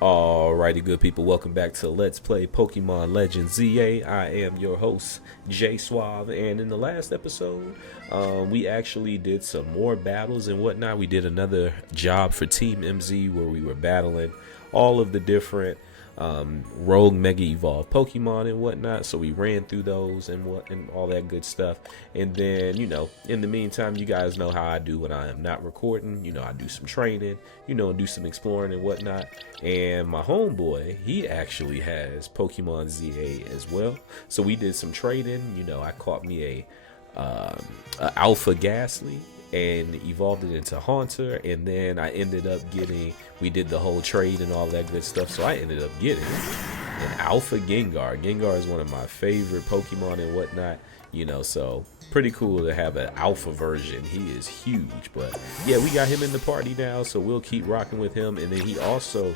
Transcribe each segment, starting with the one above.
Alrighty, good people, welcome back to Let's Play Pokemon Legends ZA. I am your host, XxJayySuaveexX, and in the last episode, we actually did some more battles and whatnot. We did another job for Team MZ where we were battling all of the different rogue mega evolved Pokemon and whatnot. So we ran through those and all that good stuff. And then, in the meantime, you guys know how I do when I am not recording. I do some training, do some exploring and whatnot. And my homeboy, he actually has Pokemon ZA as well. So we did some trading. I caught me a Alpha Ghastly and evolved it into Haunter, and then I ended up getting, we did the whole trade and all that good stuff, so I ended up getting an Alpha Gengar. Gengar is one of my favorite Pokemon and whatnot, so pretty cool to have an alpha version. He is huge, but yeah, we got him in the party now, so we'll keep rocking with him. And then he also,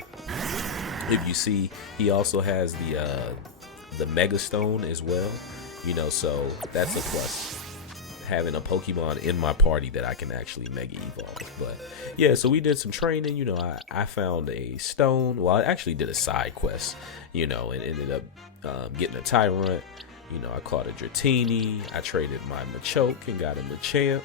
if you see, he also has the Mega Stone as well, so that's a plus, having a Pokemon in my party that I can actually mega evolve. But yeah, so we did some training. I found a stone. Well, I actually did a side quest, and ended up getting a Tyrant. I caught a Dratini. I traded my Machoke and got a Machamp.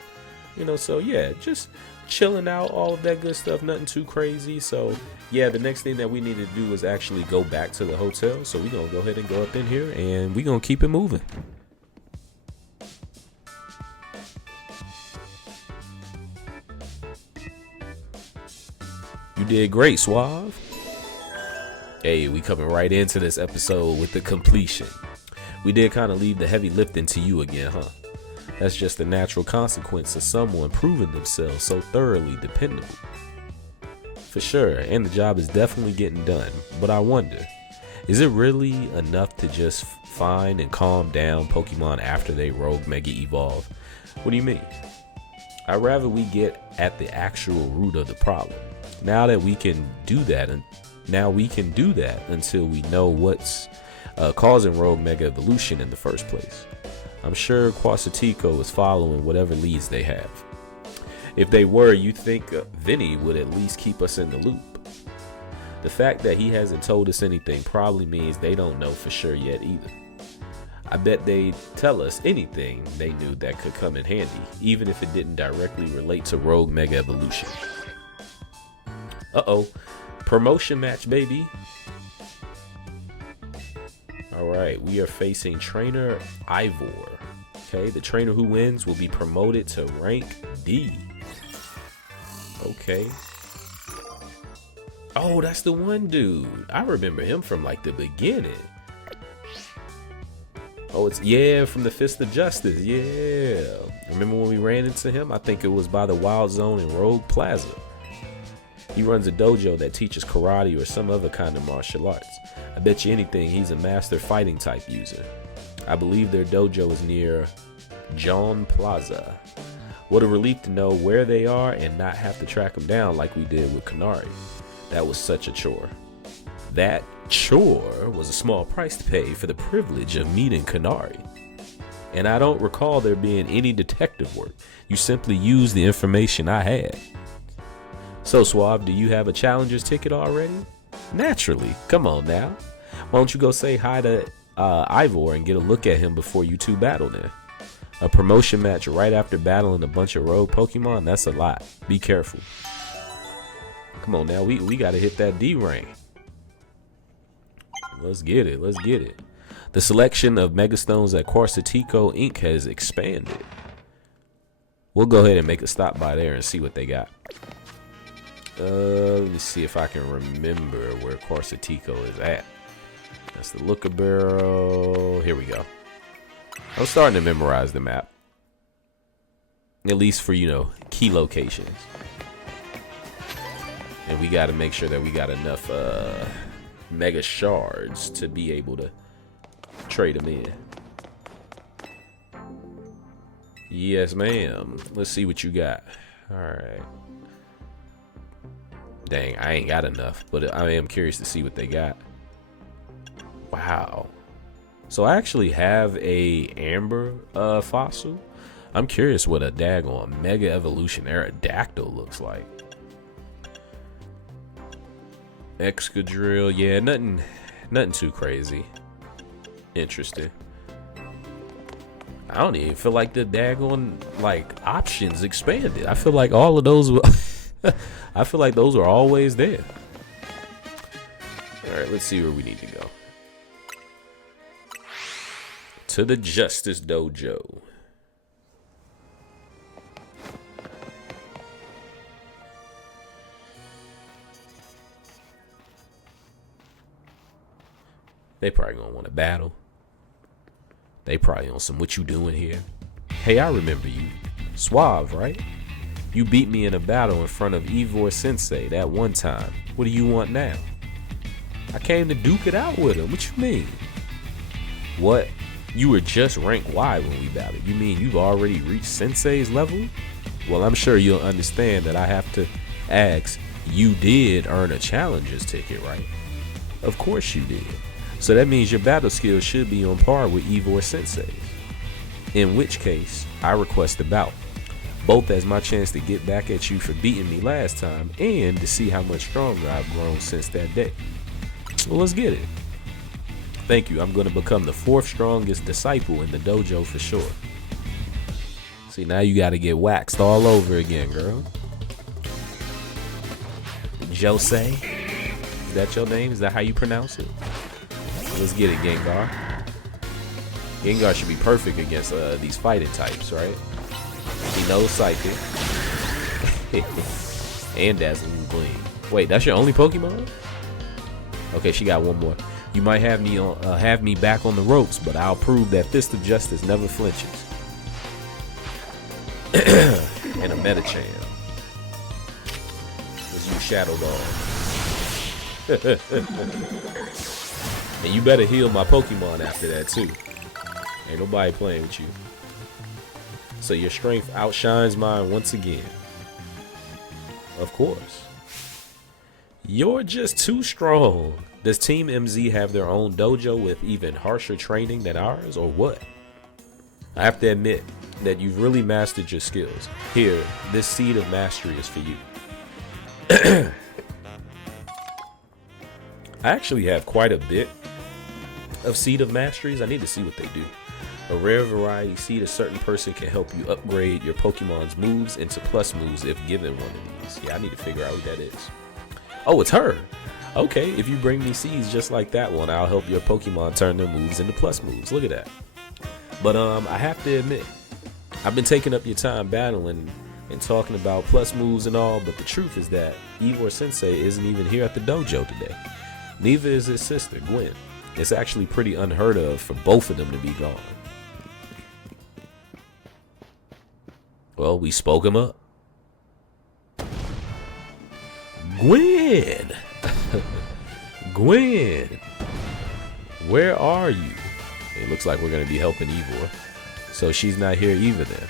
So yeah, just chilling out, all of that good stuff, nothing too crazy. So yeah, the next thing that we need to do is actually go back to the hotel. So we're gonna go ahead and go up in here and we're gonna keep it moving. You did great, Suave. Hey, we coming right into this episode with the completion. We did kind of leave the heavy lifting to you again, huh? That's just a natural consequence of someone proving themselves so thoroughly dependable. For sure, and the job is definitely getting done. But I wonder, is it really enough to just find and calm down Pokemon after they rogue mega evolve? What do you mean? I'd rather we get at the actual root of the problem. Now we can do that until we know what's causing rogue mega evolution in the first place. I'm sure Quasatico is following whatever leads they have. If they were, you think Vinny would at least keep us in the loop. The fact that he hasn't told us anything probably means they don't know for sure yet either. I bet they'd tell us anything they knew that could come in handy, even if it didn't directly relate to rogue mega evolution. Uh-oh, promotion match, baby. All right, we are facing trainer Ivor. Okay, the trainer who wins will be promoted to rank D. Okay. Oh, that's the one dude. I remember him from like the beginning. Oh, it's, yeah, from the Fist of Justice. Yeah. Remember when we ran into him? I think it was by the Wild Zone in Rogue Plaza. He runs a dojo that teaches karate or some other kind of martial arts. I bet you anything he's a master fighting type user. I believe their dojo is near John Plaza. What a relief to know where they are and not have to track them down like we did with Kanari. That was such a chore. That chore was a small price to pay for the privilege of meeting Kanari. And I don't recall there being any detective work. You simply used the information I had. So Suave, do you have a challenger's ticket already? Naturally. Come on now. Why don't you go say hi to Ivor and get a look at him before you two battle then? A promotion match right after battling a bunch of rogue Pokemon? That's a lot. Be careful. Come on now, we gotta hit that D rank. Let's get it. Let's get it. The selection of Megastones at Quasatico Inc. has expanded. We'll go ahead and make a stop by there and see what they got. Let me see if I can remember where Quasatico is at. That's the Looker Barrel. Here we go. I'm starting to memorize the map. At least for, key locations. And we got to make sure that we got enough mega shards to be able to trade them in. Yes, ma'am. Let's see what you got. All right. Dang, I ain't got enough, but I am curious to see what they got. Wow. So I actually have a Amber fossil. I'm curious what a daggone Mega Evolution Aerodactyl looks like. Excadrill, yeah, nothing too crazy. Interesting. I don't even feel like the daggone like options expanded. I feel like all of those were I feel like those were always there. Alright, let's see where we need to go. To the Justice Dojo. They probably gonna want to battle. They probably on some what you doing here. Hey, I remember you. Suave, right? You beat me in a battle in front of Ivor Sensei that one time. What do you want now? I came to duke it out with him. What you mean? What? You were just rank Y when we battled. You mean you've already reached Sensei's level? Well, I'm sure you'll understand that I have to ask, you did earn a challenger's ticket, right? Of course you did. So that means your battle skills should be on par with Ivor Sensei's. In which case, I request a bout. Both as my chance to get back at you for beating me last time and to see how much stronger I've grown since that day. Well, let's get it. Thank you. I'm going to become the 4th strongest disciple in the dojo for sure. See, now you got to get waxed all over again, girl. Jose? Is that your name? Is that how you pronounce it? Let's get it, Gengar. Gengar should be perfect against these fighting types, right? He knows Psychic. And Dazzling Gleam. Wait, that's your only Pokemon? Okay, she got one more. You might have me back on the ropes, but I'll prove that Fist of Justice never flinches. And a Metachan. Let's use Shadow Dog. And you better heal my Pokemon after that too. Ain't nobody playing with you. So your strength outshines mine once again. Of course. You're just too strong. Does Team MZ have their own dojo with even harsher training than ours, or what? I have to admit that you've really mastered your skills. Here, this seed of mastery is for you. I actually have quite a bit of seed of masteries. I need to see what they do. A rare variety seed, a certain person can help you upgrade your Pokemon's moves into plus moves if given one of these. Yeah, I need to figure out what that is. Oh, it's her. Okay, if you bring me seeds just like that one, I'll help your Pokemon turn their moves into plus moves. Look at that. But I have to admit, I've been taking up your time battling and talking about plus moves and all, but the truth is that Ivor Sensei isn't even here at the dojo today. Neither is his sister, Gwynn. It's actually pretty unheard of for both of them to be gone. Well, we spoke him up. Gwynn! Gwynn! Where are you? It looks like we're going to be helping Ivor. So she's not here either then.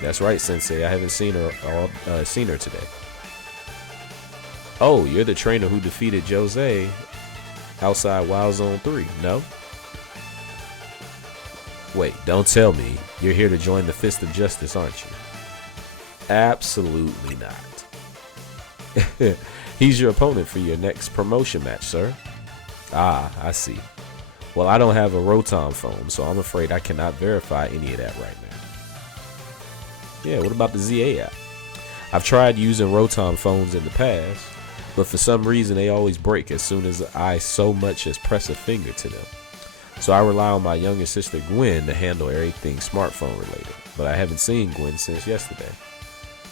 That's right, Sensei. I haven't seen her today. Oh, you're the trainer who defeated Jose outside Wild Zone 3, no? Wait, don't tell me you're here to join the Fist of Justice, aren't you? Absolutely not. He's your opponent for your next promotion match, sir. Ah, I see. Well, I don't have a Rotom phone, so I'm afraid I cannot verify any of that right now. Yeah, what about the ZA app? I've tried using Rotom phones in the past, but for some reason they always break as soon as I so much as press a finger to them. So I rely on my younger sister Gwynn to handle everything smartphone related, but I haven't seen Gwynn since yesterday.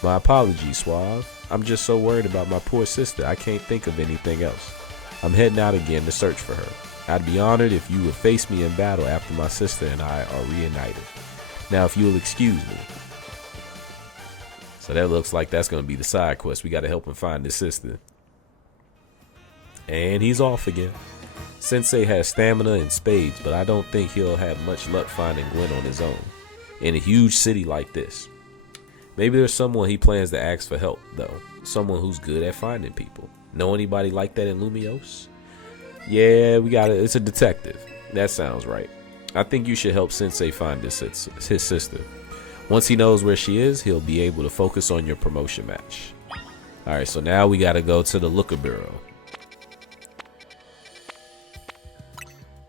My apologies, Suave. I'm just so worried about my poor sister I can't think of anything else. I'm heading out again to search for her. I'd be honored if you would face me in battle after my sister and I are reunited. Now if you'll excuse me. So that looks like that's going to be the side quest. We got to help him find his sister. And he's off again. Sensei has stamina and spades, but I don't think he'll have much luck finding Gwynn on his own in a huge city like this. Maybe there's someone he plans to ask for help, though. Someone who's good at finding people. Know anybody like that in Lumiose? Yeah, we got it. It's a detective. That sounds right. I think you should help Sensei find his sister. Once he knows where she is, he'll be able to focus on your promotion match. Alright, so now we got to go to the Looker Bureau.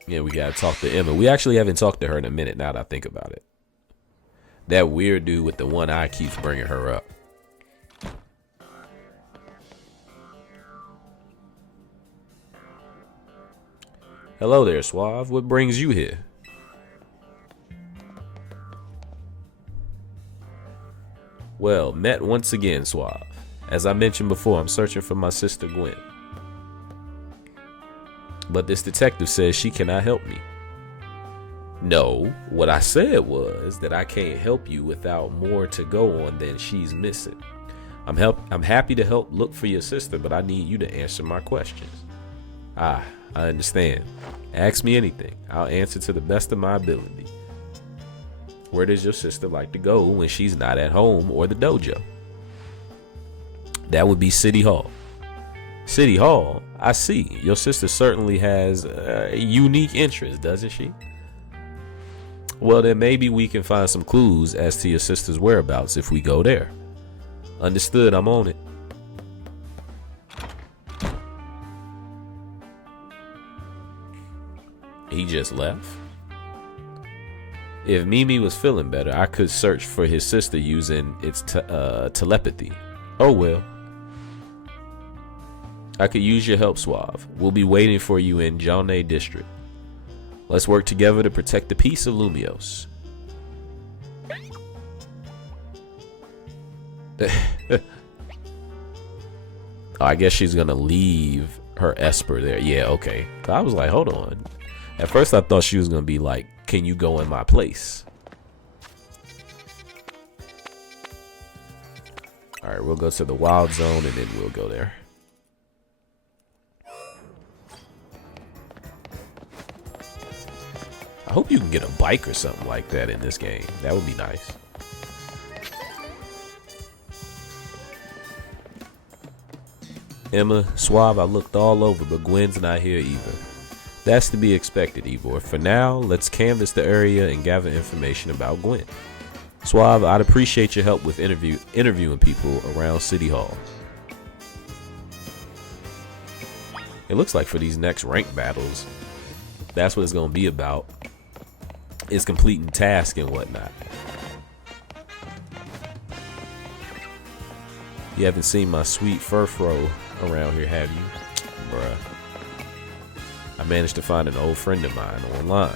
Yeah, we gotta talk to Emma. We actually haven't talked to her in a minute now that I think about it. That weird dude with the one eye keeps bringing her up. Hello there, Suave. What brings you here? Well, met once again, Suave. As I mentioned before, I'm searching for my sister Gwynn. But this detective says she cannot help me. No, what I said was that I can't help you without more to go on than she's missing. I'm happy to help look for your sister, but I need you to answer my questions. Ah, I understand. Ask me anything. I'll answer to the best of my ability. Where does your sister like to go when she's not at home or the dojo? That would be City Hall. City Hall? I see. Your sister certainly has a unique interest, doesn't she? Well, then maybe we can find some clues as to your sister's whereabouts if we go there. Understood, I'm on it. He just left. If Mimi was feeling better, I could search for his sister using its telepathy. Oh well. I could use your help, Suave. We'll be waiting for you in Jaunet District. Let's work together to protect the peace of Lumios. Oh, I guess she's gonna leave her Esper there. Yeah, okay. I was like, hold on. At first I thought she was gonna be like, can you go in my place? Alright, we'll go to the wild zone and then we'll go there. I hope you can get a bike or something like that in this game. That would be nice. Emma, Suave, I looked all over, but Gwen's not here either. That's to be expected, Ivor. For now, let's canvass the area and gather information about Gwynn. Suave, I'd appreciate your help with interviewing people around City Hall. It looks like for these next rank battles, that's what it's going to be about. Is completing tasks and whatnot. You haven't seen my sweet furfro around here, have you? Bruh. I managed to find an old friend of mine online.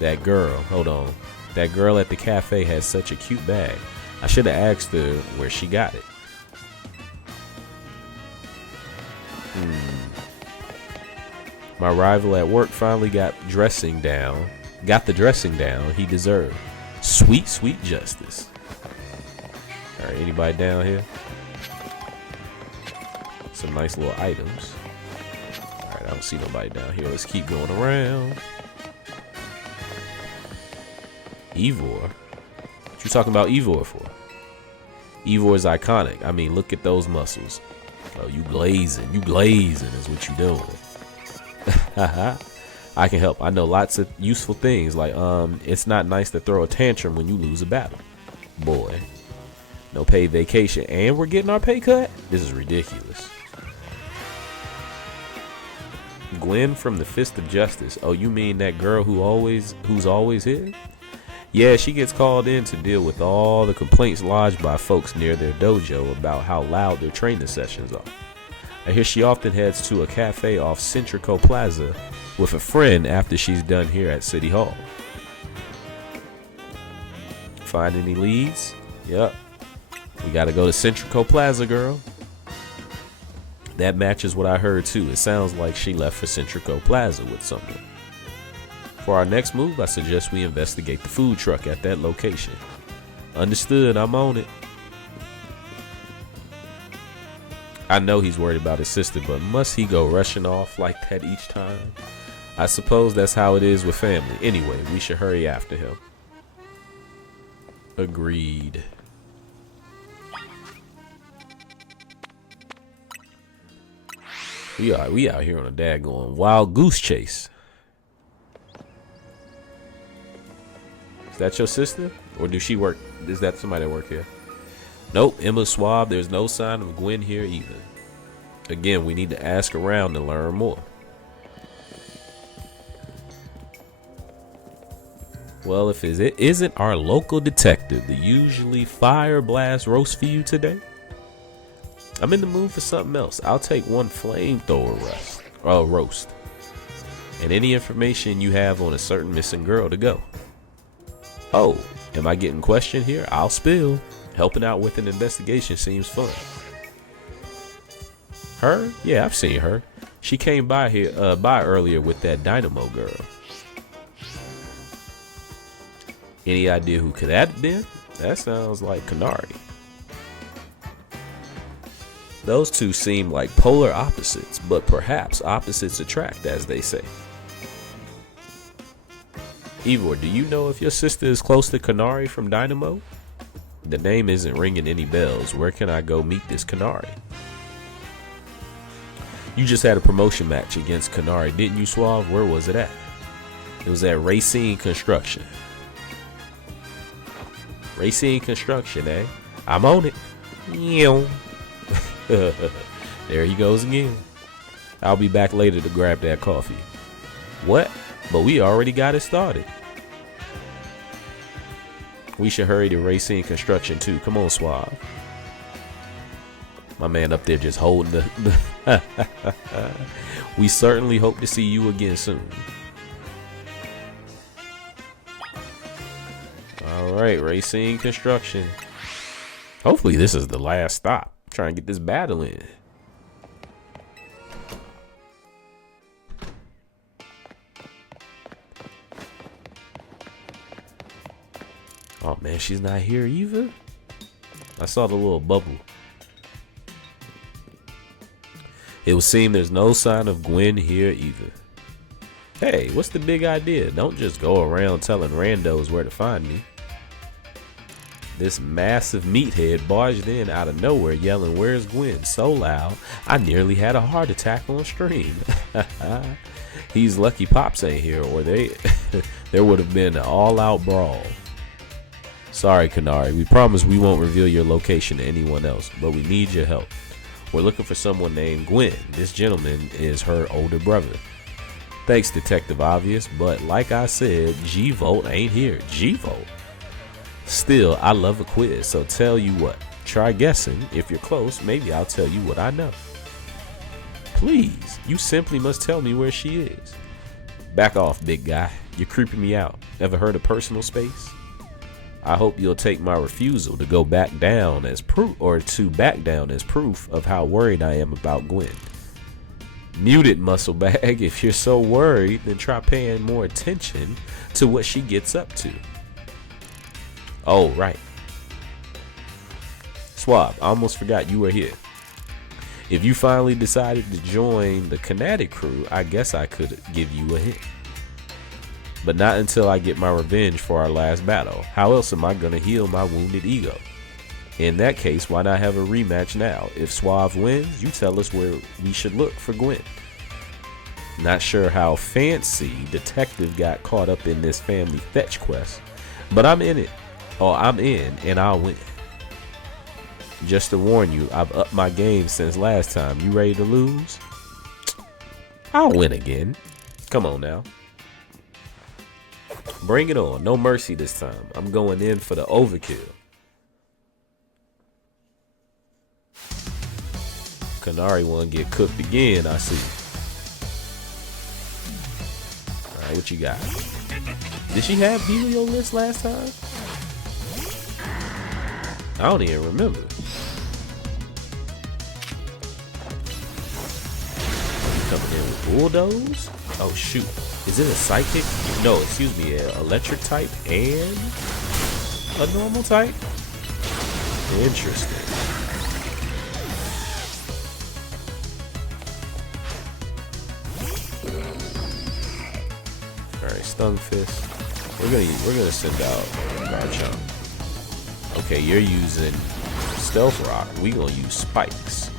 That girl, hold on. That girl at the cafe has such a cute bag. I should have asked her where she got it. My rival at work finally got the dressing down he deserved. Sweet, sweet justice. Alright, anybody down here? Some nice little items. Alright, I don't see nobody down here. Let's keep going around. Ivor? What you talking about Ivor for? Ivor is iconic. I mean, look at those muscles. Oh, you glazing. You glazing is what you doing. Haha. I can help. I know lots of useful things like it's not nice to throw a tantrum when you lose a battle. Boy. No paid vacation and we're getting our pay cut? This is ridiculous. Gwynn from the Fist of Justice. Oh, you mean that girl who's always here? Yeah, she gets called in to deal with all the complaints lodged by folks near their dojo about how loud their training sessions are. I hear she often heads to a cafe off Centrico Plaza with a friend after she's done here at City Hall. Find any leads? Yep. We gotta go to Centrico Plaza, girl. That matches what I heard too. It sounds like she left for Centrico Plaza with someone. For our next move, I suggest we investigate the food truck at that location. Understood, I'm on it. I know he's worried about his sister, but must he go rushing off like that each time? I suppose that's how it is with family. Anyway, we should hurry after him. Agreed. We out here on a daggone wild goose chase. Is that your sister? Or does she work? Is that somebody that work here? Nope, Emma Suave. There's no sign of Gwynn here either. Again, we need to ask around to learn more. Well, if it isn't our local detective, the usually fire blast roast for you today, I'm in the mood for something else. I'll take one flamethrower roast. And any information you have on a certain missing girl to go. Oh, am I getting questioned here? I'll spill. Helping out with an investigation seems fun. Her? Yeah, I've seen her. She came by earlier with that Dynamo girl. Any idea who could that have been? That sounds like Canary. Those two seem like polar opposites, but perhaps opposites attract, as they say. Ivor, do you know if your sister is close to Canary from Dynamo? The name isn't ringing any bells. Where can I go meet this Canary? You just had a promotion match against Canary, didn't you, Suave? Where was it at? It was at Racine Construction. Racine Construction, eh? I'm on it. There he goes again. I'll be back later to grab that coffee. What? But we already got it started. We should hurry to Racine Construction too. Come on, Suave. My man up there just holding the We certainly hope to see you again soon. Alright, Racine Construction. Hopefully this is the last stop. Try and get this battle in. Oh man, she's not here either. I saw the little bubble. It would seem there's no sign of Gwynn here either. Hey, what's the big idea? Don't just go around telling randos where to find me. This massive meathead barged in out of nowhere yelling, "Where's Gwynn?" so loud I nearly had a heart attack on stream. He's lucky Pops ain't here, or there would have been an all-out brawl. Sorry, Canary. We promise we won't reveal your location to anyone else, but we need your help. We're looking for someone named Gwynn. This gentleman is her older brother. Thanks, Detective Obvious, but like I said, G-Volt ain't here. G-Volt? Still, I love a quiz, so tell you what. Try guessing. If you're close, maybe I'll tell you what I know. Please, you simply must tell me where she is. Back off, big guy. You're creeping me out. Ever heard of personal space? I hope you'll take my refusal to go back down as proof, or to back down as proof of how worried I am about Gwynn. Mute it, muscle bag. If you're so worried, then try paying more attention to what she gets up to. Oh, right. Suave, I almost forgot you were here. If you finally decided to join the Kinetic crew, I guess I could give you a hint. But not until I get my revenge for our last battle. How else am I gonna heal my wounded ego? In that case, why not have a rematch now? If Suave wins, you tell us where we should look for Gwynn. Not sure how fancy Detective got caught up in this family fetch quest, but I'm in it. Oh, I'm in, and I'll win. Just to warn you, I've upped my game since last time. You ready to lose? I'll win again. Come on now. Bring it on. No mercy this time. I'm going in for the overkill. Canary one get cooked again, I see. Alright, what you got? Did she have Heliolist last time? I don't even remember. Coming in with bulldoze? Oh shoot. Is it a psychic? No, excuse me, an electric type and a normal type? Interesting. Alright, Stung Fist. We're gonna send out Garchomp. Okay, you're using Stealth Rock. We gonna use Spikes.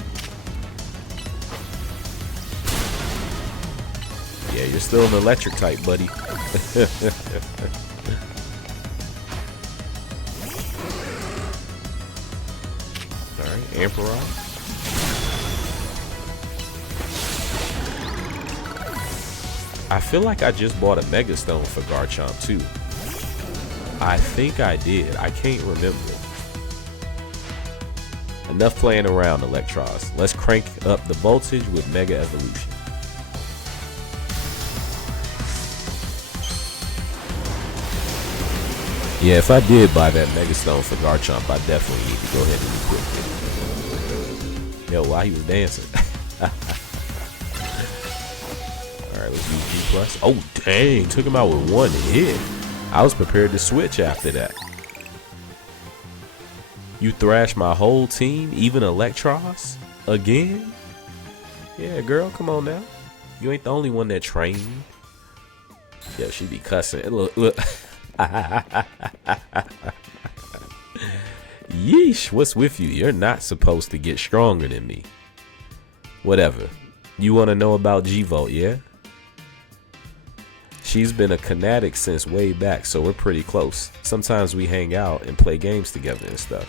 Yeah, you're still an electric type, buddy. Alright, Emperor. I feel like I just bought a Mega Stone for Garchomp too. I think I did. I can't remember. Enough playing around, Electros. Let's crank up the voltage with Mega Evolution. Yeah, if I did buy that Mega Stone for Garchomp, I definitely need to go ahead and equip it. Yo, while he was dancing. Alright, let's use G+. Oh, dang. Took him out with one hit. I was prepared to switch after that. You thrashed my whole team, even Electros? Again? Yeah, girl, come on now. You ain't the only one that trained. Yo, she be cussing. Look, look. Yeesh, what's with you? You're not supposed to get stronger than me. Whatever. You want to know about G-Volt, yeah? She's been a Kinetic since way back, so we're pretty close. Sometimes we hang out and play games together and stuff.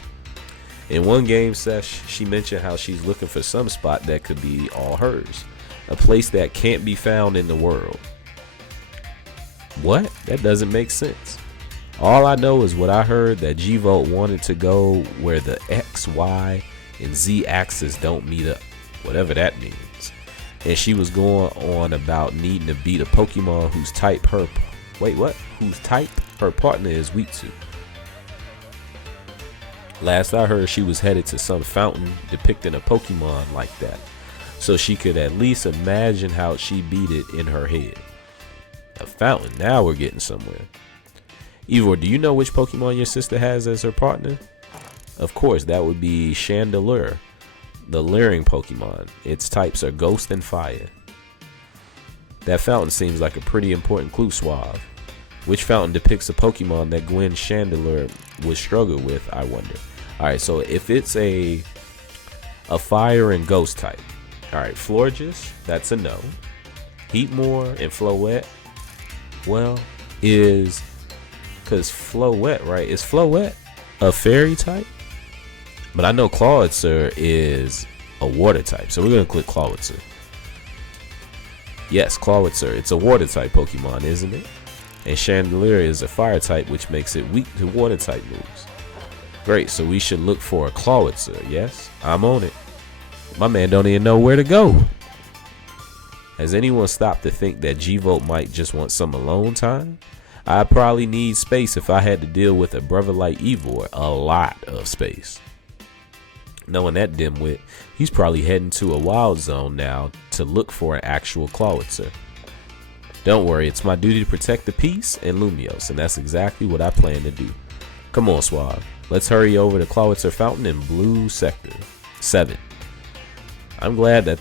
In one game sesh, she mentioned how she's looking for some spot that could be all hers. A place that can't be found in the world. What? That doesn't make sense. All I know is what I heard, that G-Volt wanted to go where the X, Y, and Z axis don't meet up. Whatever that means. And she was going on about needing to beat a Pokemon whose type her... Wait, what? Whose type her partner is weak to. Last I heard, she was headed to some fountain depicting a Pokemon like that, so she could at least imagine how she beat it in her head. A fountain, now we're getting somewhere. Ivor, do you know which Pokemon your sister has as her partner? Of course, that would be Chandelure, the Leering Pokemon. Its types are Ghost and Fire. That fountain seems like a pretty important clue, Suave. Which fountain depicts a Pokemon that Gwynn Chandelure would struggle with, I wonder. Alright, so if it's a Fire and Ghost type. Alright, Florges, that's a no. Heatmore and Floette, well, is... Because Floette, right? Is Floette a Fairy type? But I know Clawitzer is a Water type, so we're going to click Clawitzer. Yes, Clawitzer. It's a Water type Pokemon, isn't it? And Chandelure is a Fire type, which makes it weak to Water type moves. Great, so we should look for a Clawitzer. Yes, I'm on it. My man don't even know where to go. Has anyone stopped to think that G-Volt might just want some alone time? I'd probably need space if I had to deal with a brother like Ivor. A lot of space. Knowing that dimwit, he's probably heading to a wild zone now to look for an actual Clawitzer. Don't worry, it's my duty to protect the peace and Lumiose, and that's exactly what I plan to do. Come on, Suave. Let's hurry over to Clawitzer Fountain in Blue Sector 7. I'm glad that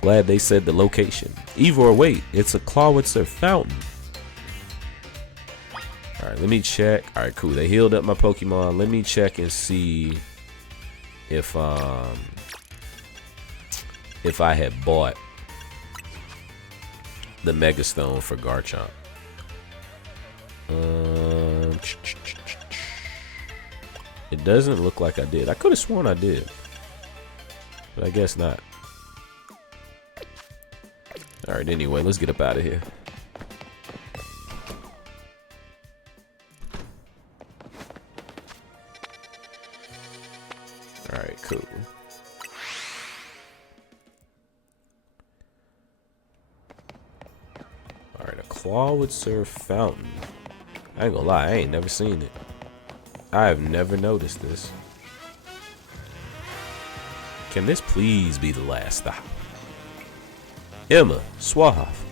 glad they said the location. Ivor, wait, it's a Clawitzer Fountain. Alright, let me check. Alright, cool. They healed up my Pokemon. Let me check and see if I had bought the Mega Stone for Garchomp. It doesn't look like I did. I could have sworn I did, but I guess not. Alright, anyway, let's get up out of here. Alright, cool. Alright, a Clawitzer Fountain. I ain't gonna lie, I ain't never seen it. I have never noticed this. Can this please be the last stop? Emma, Suave.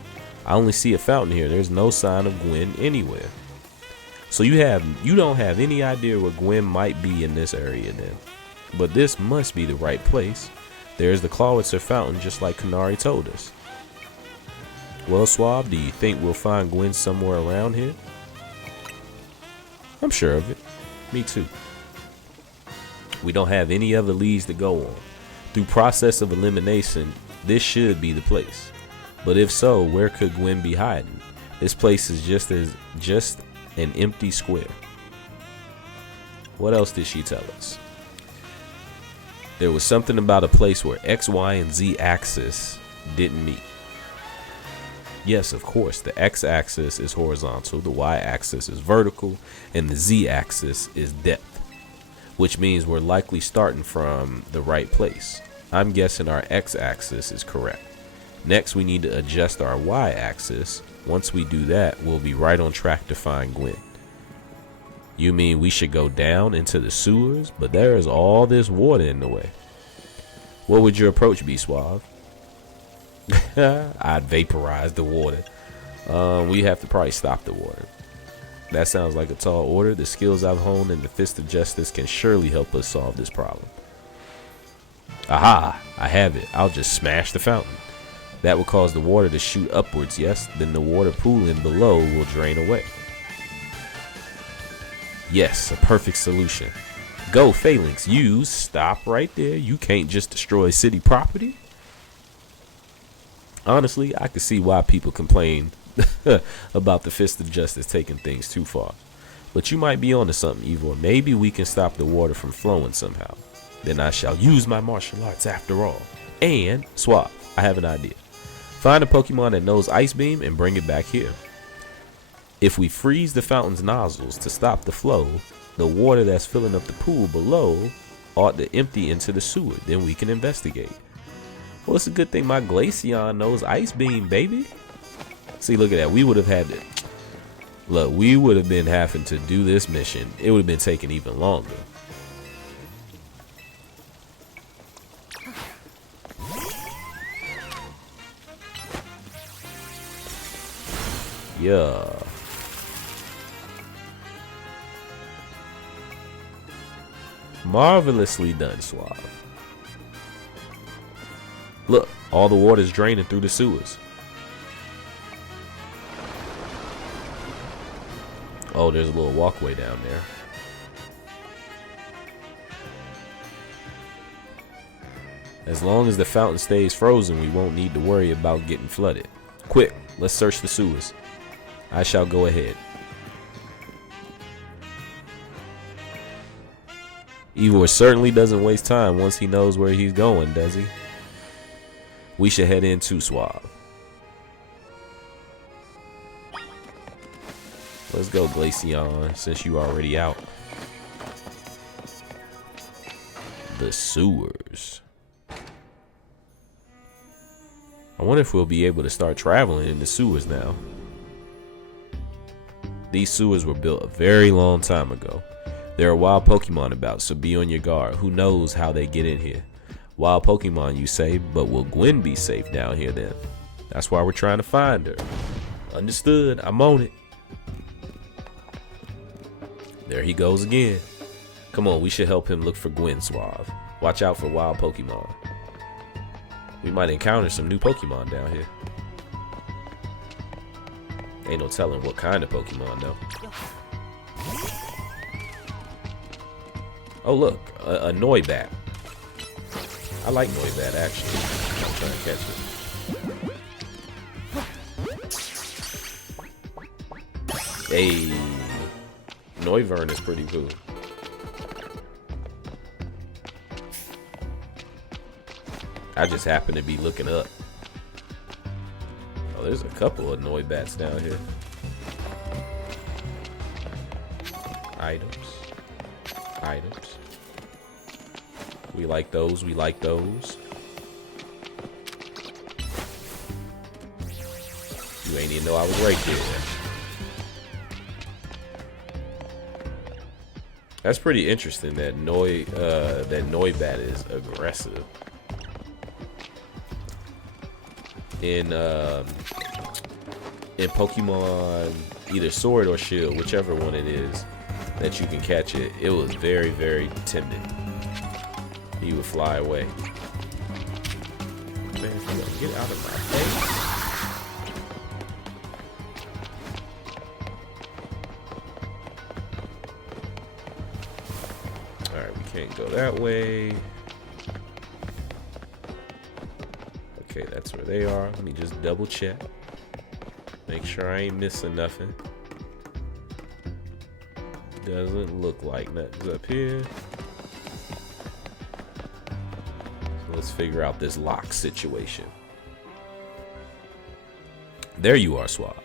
I only see a fountain here. There's no sign of Gwynn anywhere. So you don't have any idea where Gwynn might be in this area then. But this must be the right place. There's the Clawitzer Fountain, just like Kanari told us. Well, Suave, do you think we'll find Gwynn somewhere around here? I'm sure of it. Me too. We don't have any other leads to go on. Through process of elimination, this should be the place. But if so, where could Gwynn be hiding? This place is just an empty square. What else did she tell us? There was something about a place where X, Y, and Z axis didn't meet. Yes, of course, the x-axis is horizontal, the y-axis is vertical, and the z-axis is depth, which means we're likely starting from the right place. I'm guessing our x-axis is correct. Next, we need to adjust our y-axis. Once we do that, we'll be right on track to find Gwynn. You mean we should go down into the sewers? But there is all this water in the way. What would your approach be, Suave? I'd vaporize the water. We have to probably stop the water. That sounds like a tall order. The skills I've honed in the Fist of Justice can surely help us solve this problem. Aha! I have it. I'll just smash the fountain. That will cause the water to shoot upwards, yes? Then the water pooling below will drain away. Yes, a perfect solution. Go, Phalanx. Use. Stop right there. You can't just destroy city property. Honestly, I can see why people complain about the Fist of Justice taking things too far. But you might be onto something, Evil. Maybe we can stop the water from flowing somehow. Then I shall use my martial arts after all. And, Suave, I have an idea. Find a Pokemon that knows Ice Beam and bring it back here. If we freeze the fountain's nozzles to stop the flow, the water that's filling up the pool below ought to empty into the sewer. Then we can investigate. Well, it's a good thing my Glaceon knows Ice Beam, baby. See, look at that. We would have had to... Look, we would have been having to do this mission. It would have been taking even longer. Yeah. Marvelously done, Suave. Look, all the water's draining through the sewers. Oh, there's a little walkway down there. As long as the fountain stays frozen, we won't need to worry about getting flooded. Quick, let's search the sewers. I shall go ahead. Ivor certainly doesn't waste time once he knows where he's going, does he? We should head in too, Suave. Let's go, Glaceon, since you already out. The sewers. I wonder if we'll be able to start traveling in the sewers now. These sewers were built a very long time ago. There are wild Pokemon about, so be on your guard. Who knows how they get in here? Wild Pokemon, you say, but will Gwynn be safe down here then? That's why we're trying to find her. Understood. I'm on it. There he goes again. Come on, we should help him look for Gwynn, Suave. Watch out for wild Pokemon. We might encounter some new Pokemon down here. Ain't no telling what kind of Pokemon though. Oh look, a Noibat. I like Noibat actually. I'm trying to catch it. Hey, Noivern is pretty cool. I just happen to be looking up. Oh, there's a couple of Noibats down here. Items. Items. We like those. We like those. You ain't even know I was right there. That's pretty interesting that Noibat is aggressive. In Pokemon either Sword or Shield, whichever one it is that you can catch it, it was very, very timid. He would fly away. Man, if you don't get out of my face. Alright, we can't go that way. Okay, that's where they are. Let me just double check. Make sure I ain't missing nothing. Doesn't look like nothing's up here. So let's figure out this lock situation. There you are, Suave.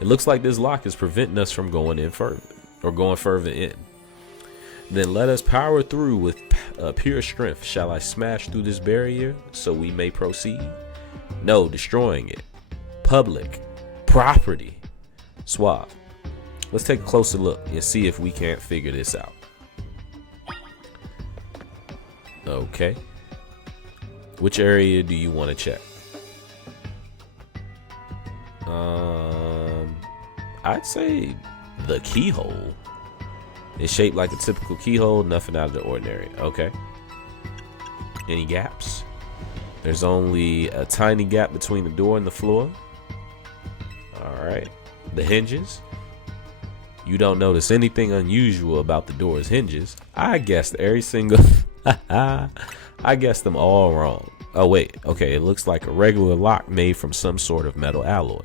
It looks like this lock is preventing us from going in further, or going further in. Then let us power through with pure strength. Shall I smash through this barrier so we may proceed? No, destroying it. Public property. Suave. Let's take a closer look and see if we can't figure this out. Okay. Which area do you want to check? I'd say the keyhole. It's shaped like a typical keyhole, nothing out of the ordinary. Okay. Any gaps? There's only a tiny gap between the door and the floor. All right. The hinges. You don't notice anything unusual about the door's hinges. I guessed every single. I guessed them all wrong. Oh wait. Okay. It looks like a regular lock made from some sort of metal alloy.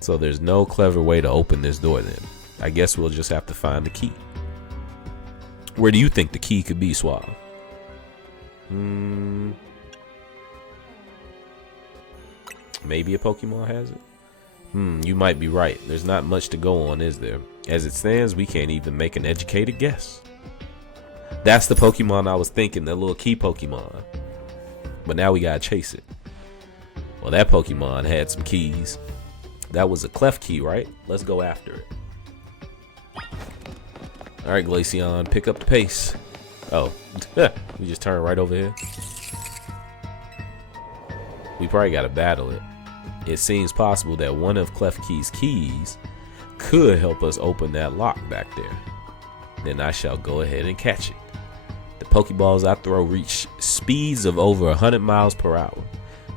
So there's no clever way to open this door then. I guess we'll just have to find the key. Where do you think the key could be, Suave? Maybe a Pokemon has it? You might be right. There's not much to go on, is there? As it stands, we can't even make an educated guess. That's the Pokemon I was thinking, that little key Pokemon. But now we gotta chase it. Well, that Pokemon had some keys. That was a clef key, right? Let's go after it. All right, Glaceon, pick up the pace. Oh, we just turned right over here. We probably got to battle it. It seems possible that one of Klefki's keys could help us open that lock back there. Then I shall go ahead and catch it. The Pokeballs I throw reach speeds of over 100 miles per hour.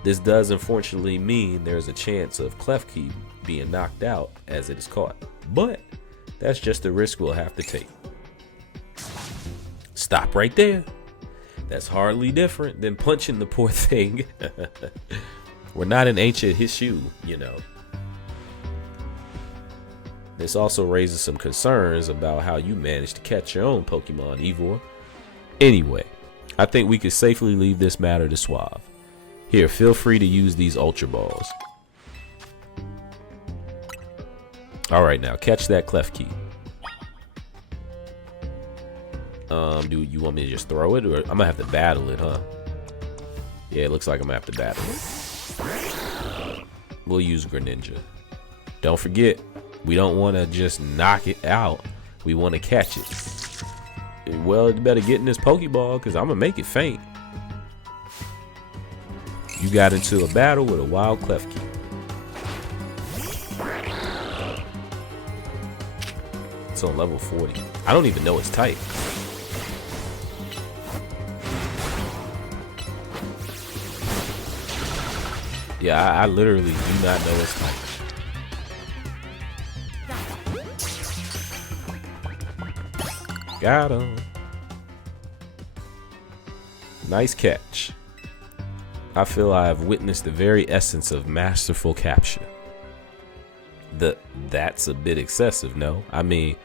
This does unfortunately mean there's a chance of Klefki being knocked out as it is caught. But that's just the risk we'll have to take. Stop right there. That's hardly different than punching the poor thing. We're not an ancient Hishu, you know. This also raises some concerns about how you managed to catch your own Pokemon, Ivor. Anyway, I think we could safely leave this matter to Suave. Here, feel free to use these Ultra Balls. Alright, now catch that Klefki. Do you want me to just throw it, or I'm gonna have to battle it, huh? Yeah, it looks like I'm gonna have to battle it. We'll use Greninja. Don't forget, we don't want to just knock it out. We want to catch it. Well, you better get in this Pokeball, because I'm gonna make it faint. You got into a battle with a wild Klefki. It's on level 40. I don't even know its type. Yeah, I literally do not know its type. Got him. Nice catch. I feel I have witnessed the very essence of masterful capture. That's a bit excessive, no? I mean,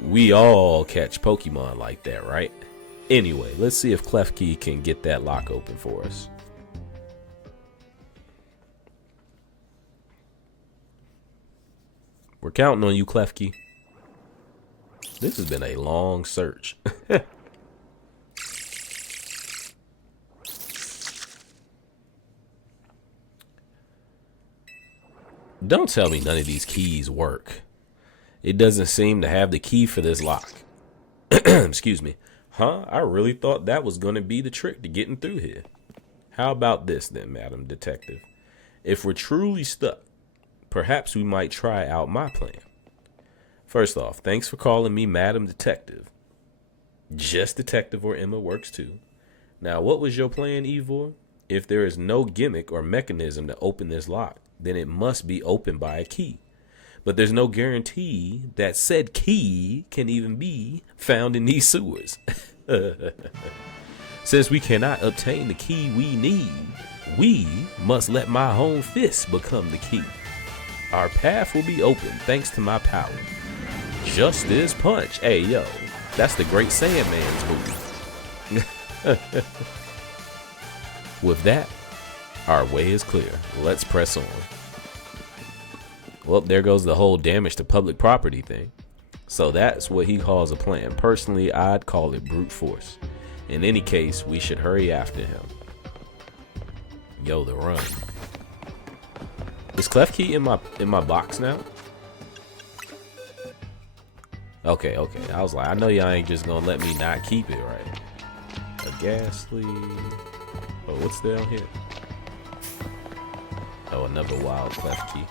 we all catch Pokemon like that, right? Anyway, let's see if Klefki can get that lock open for us. We're counting on you, Klefki. This has been a long search. Don't tell me none of these keys work. It doesn't seem to have the key for this lock. Excuse me. Huh? I really thought that was going to be the trick to getting through here. How about this then, Madam Detective? If we're truly stuck, perhaps we might try out my plan. First off, thanks for calling me Madam Detective. Just Detective or Emma works too. Now, what was your plan, Ivor? If there is no gimmick or mechanism to open this lock, then it must be opened by a key. But there's no guarantee that said key can even be found in these sewers. Since we cannot obtain the key we need, we must let my home fist become the key. Our path will be open thanks to my power. Justice Punch. Hey, yo, that's the Great Sandman's movie. With that, our way is clear. Let's press on. Well, there goes the whole damage to public property thing. So that's what he calls a plan. Personally, I'd call it brute force. In any case, we should hurry after him. Yo, the run. Is Klefki in my box now? Okay. I was like, I know y'all ain't just gonna let me not keep it, right? A ghastly. Oh, what's down here? Oh, another wild Klefki.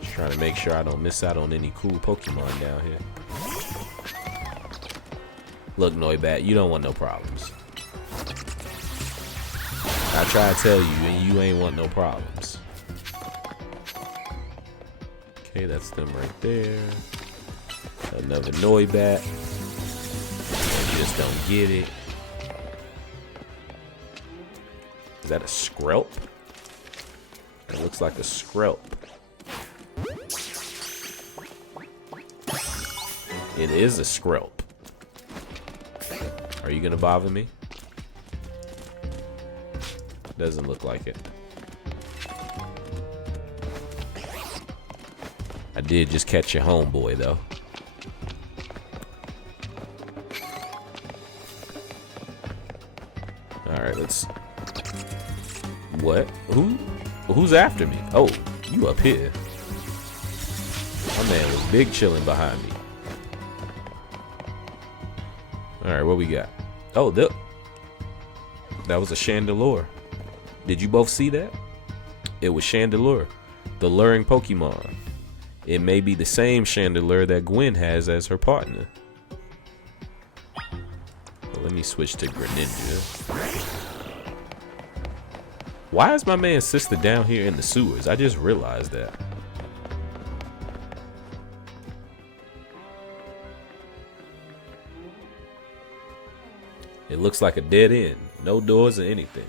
Just trying to make sure I don't miss out on any cool Pokemon down here. Look, Noibat, you don't want no problems. I try to tell you, and you ain't want no problems. Okay, that's them right there. Another Noibat. You just don't get it. Is that a Skrelp? It looks like a Skrelp. It is a Skrelp. Are you gonna bother me? Doesn't look like it. I did just catch your homeboy though. Alright, let's... What? Who's after me? Oh, you up here. My man was big chilling behind me. Alright, what we got? Oh, that was a Chandelure. Did you both see that? It was Chandelure, the luring Pokemon. It may be the same Chandelure that Gwynn has as her partner. Well, let me switch to Greninja. Why is my man's sister down here in the sewers? I just realized that. It looks like a dead end. No doors or anything.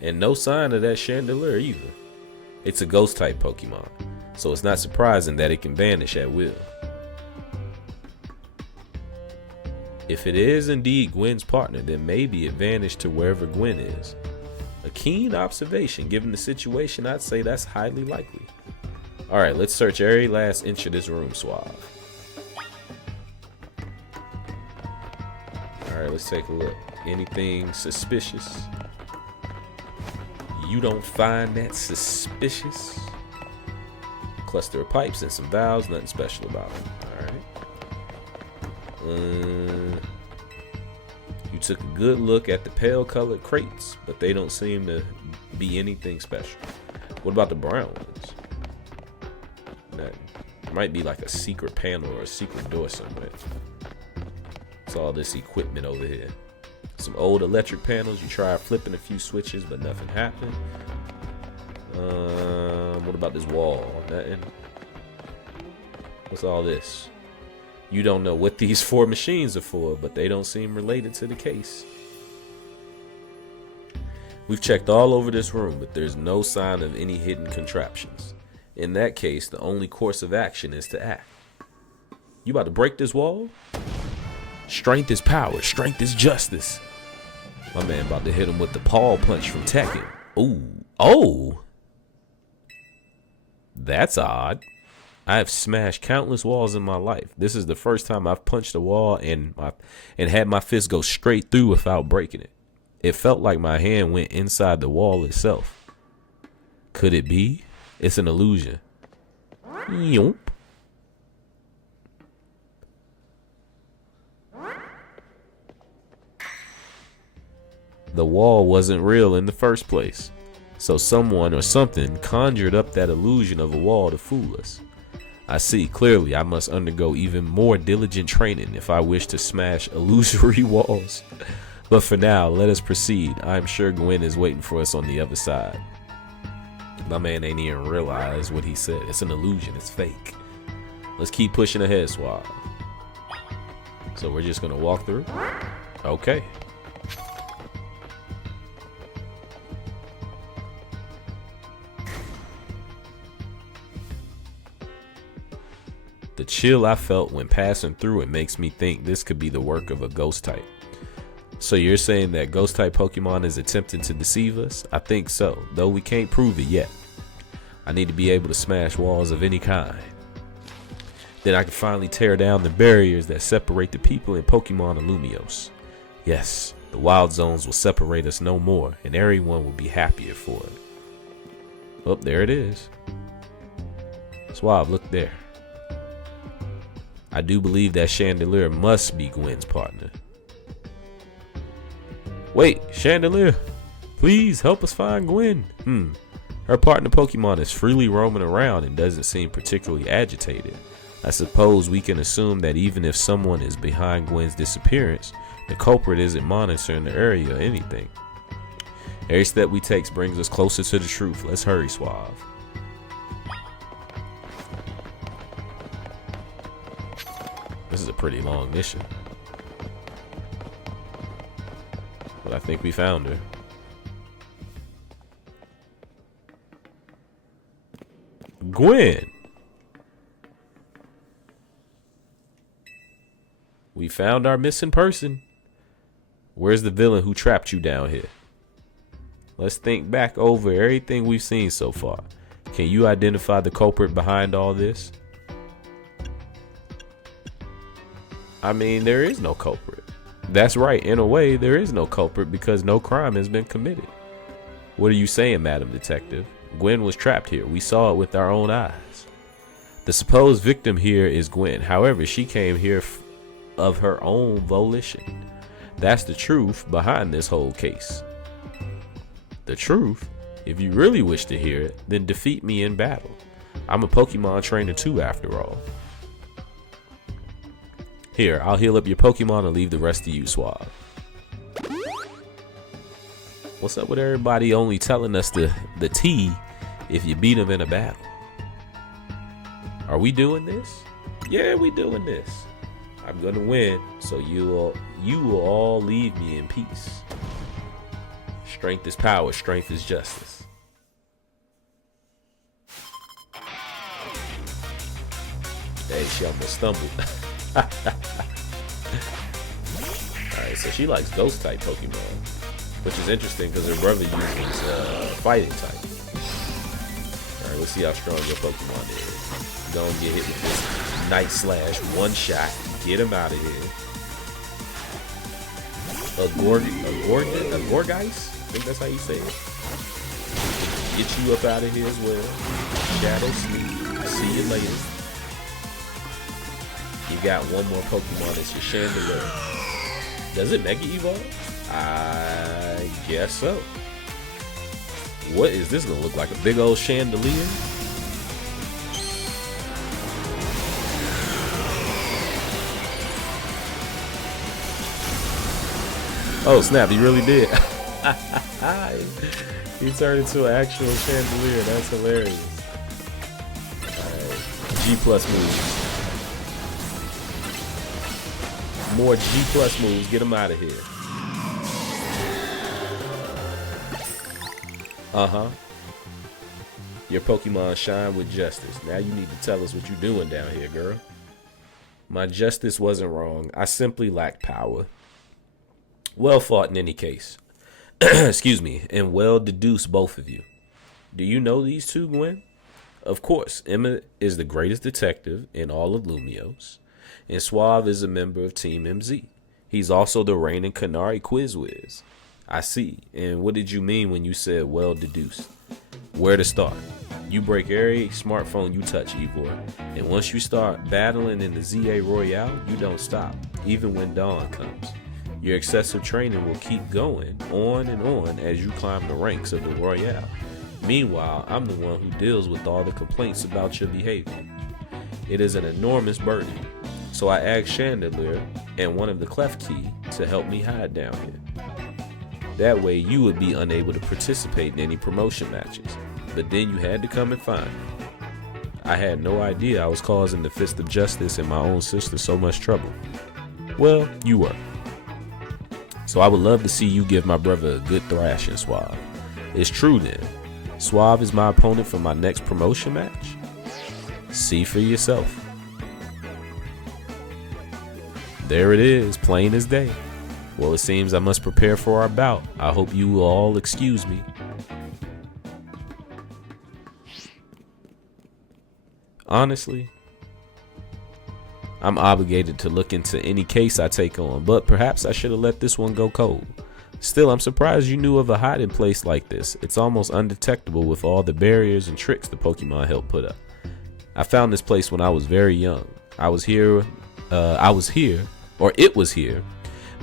And no sign of that Chandelure either. It's a ghost type Pokemon, so it's not surprising that it can vanish at will. If it is indeed Gwynn's partner, then maybe it vanished to wherever Gwynn is. A keen observation. Given the situation, I'd say that's highly likely. Alright, let's search every last inch of this room, Suave. Alright, let's take a look. Anything suspicious? You don't find that suspicious? Cluster of pipes and some valves, nothing special about them. Alright. You took a good look at the pale colored crates, but they don't seem to be anything special. What about the brown ones? That might be like a secret panel or a secret door somewhere. It's all this equipment over here. Some old electric panels. You tried flipping a few switches, but nothing happened. What about this wall? Nothing. What's all this? You don't know what these 4 machines are for, but they don't seem related to the case. We've checked all over this room, but there's no sign of any hidden contraptions. In that case, the only course of action is to act. You about to break this wall? Strength is power. Strength is justice. My man about to hit him with the paw punch from Tekken. Ooh. Oh! That's odd. I have smashed countless walls in my life. This is the first time I've punched a wall and had my fist go straight through without breaking it. It felt like my hand went inside the wall itself. Could it be? It's an illusion. Yoop. The wall wasn't real in the first place, so someone or something conjured up that illusion of a wall to fool us. I see clearly I must undergo even more diligent training if I wish to smash illusory walls. But for now, let us proceed. I'm sure Gwynn is waiting for us on the other side. My man ain't even realized what he said. It's an illusion. It's fake. Let's keep pushing ahead, Suave. So we're just gonna walk through? Okay. The chill I felt when passing through it makes me think this could be the work of a ghost type. So you're saying that ghost type Pokemon is attempting to deceive us? I think so, though we can't prove it yet. I need to be able to smash walls of any kind. Then I can finally tear down the barriers that separate the people in Pokemon Illumios. Yes, the wild zones will separate us no more, and everyone will be happier for it. Oh, there it is. Suave, look there. I do believe that Chandelier must be Gwynn's partner. Wait, Chandelier, please help us find Gwynn. Her partner Pokemon is freely roaming around and doesn't seem particularly agitated. I suppose we can assume that even if someone is behind Gwynn's disappearance, the culprit isn't monitoring the area or anything. Every step we take brings us closer to the truth. Let's hurry, Suave. This is a pretty long mission. But I think we found her. Gwynn! We found our missing person. Where's the villain who trapped you down here? Let's think back over everything we've seen so far. Can you identify the culprit behind all this? I mean, there is no culprit. That's right, in a way, there is no culprit because no crime has been committed. What are you saying, Madam Detective? Gwynn was trapped here. We saw it with our own eyes. The supposed victim here is Gwynn. However, she came here of her own volition. That's the truth behind this whole case. The truth? If you really wish to hear it, then defeat me in battle. I'm a Pokemon trainer too, after all. Here, I'll heal up your Pokemon and leave the rest to you, Suave. What's up with everybody only telling us the tea if you beat them in a battle? Are we doing this? Yeah, we doing this. I'm gonna win, so you will all leave me in peace. Strength is power, strength is justice. Dang, she almost stumbled. Alright, so she likes ghost type Pokemon, which is interesting because her brother uses fighting type. Alright, let's see how strong your Pokemon is. Gonna get hit with this Night Slash, one shot, get him out of here. A Gorgeist? I think that's how you say it. Get you up out of here as well. Shadow Sleep. See you later. You got one more Pokemon. It's your Chandelier. Does it Mega Evolve? I guess so. What is this gonna look like? A big old Chandelier? Oh snap, he really did. He turned into an actual Chandelier. That's hilarious. Alright. G+ moves. More G+ moves. Get him out of here. Your Pokemon shine with justice. Now you need to tell us what you're doing down here, girl. My justice wasn't wrong. I simply lacked power. Well fought in any case. Excuse me. And well deduced, both of you. Do you know these two, Gwynn? Of course. Emma is the greatest detective in all of Lumios. And Suave is a member of Team MZ. He's also the reigning Canary Quiz Whiz. I see. And what did you mean when you said well deduced? Where to start? You break every smartphone you touch, Ivor. And once you start battling in the ZA Royale, you don't stop, even when dawn comes. Your excessive training will keep going on and on as you climb the ranks of the Royale. Meanwhile, I'm the one who deals with all the complaints about your behavior. It is an enormous burden. So I asked Chandelier and one of the Klefki to help me hide down here. That way you would be unable to participate in any promotion matches. But then you had to come and find me. I had no idea I was causing the Fist of Justice and my own sister so much trouble. Well, you were. So I would love to see you give my brother a good thrashing, Suave. It's true then. Suave is my opponent for my next promotion match? See for yourself. There it is, plain as day. Well, it seems I must prepare for our bout. I hope you will all excuse me. Honestly, I'm obligated to look into any case I take on, but perhaps I should have let this one go cold. Still, I'm surprised you knew of a hiding place like this. It's almost undetectable with all the barriers and tricks the Pokemon helped put up. I found this place when I was very young. It was here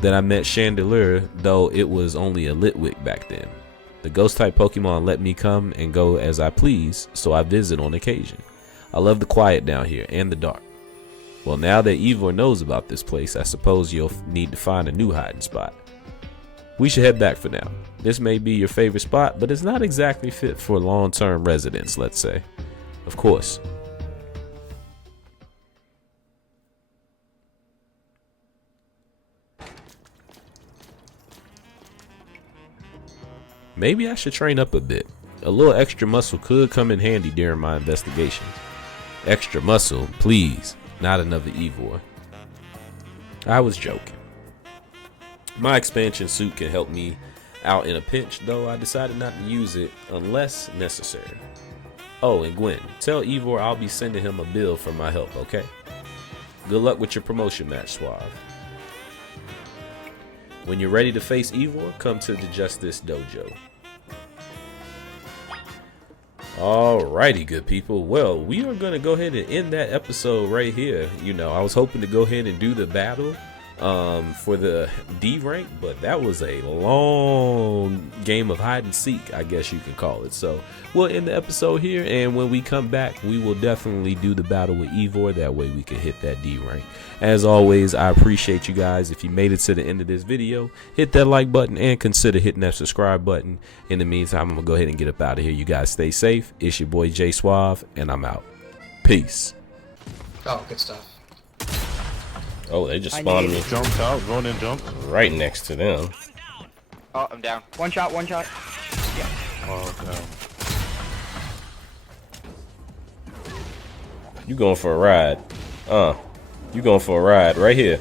that I met Chandelure, though it was only a Litwick back then. The ghost-type Pokemon let me come and go as I please, so I visit on occasion. I love the quiet down here and the dark. Well, now that Ivor knows about this place, I suppose you'll need to find a new hiding spot. We should head back for now. This may be your favorite spot, but it's not exactly fit for long-term residents, let's say. Of course. Maybe I should train up a bit. A little extra muscle could come in handy during my investigations. Extra muscle, please. Not another Ivor. I was joking. My expansion suit can help me out in a pinch, though I decided not to use it unless necessary. Oh, and Gwynn, tell Ivor I'll be sending him a bill for my help, okay? Good luck with your promotion match, Suave. When you're ready to face Ivor, come to the Justice Dojo. Alrighty, good people. Well, we are going to go ahead and end that episode right here. You know, I was hoping to go ahead and do the battle for the D rank, but that was a long game of hide and seek, I guess you can call it. So we'll end the episode here, and when we come back, we will definitely do the battle with Ivor. That way we can hit that D rank. As always, I appreciate you guys. If you made it to the end of this video, hit that like button and consider hitting that subscribe button. In the meantime, I'm gonna go ahead and get up out of here. You guys stay safe. It's your boy Jay Suave, and I'm out. Peace. Oh, good stuff. Oh, they just spawned me. Jumped out, going in jump. Right next to them. Oh, I'm down. One shot, one shot. Yeah. Oh, damn. You going for a ride. You going for a ride right here.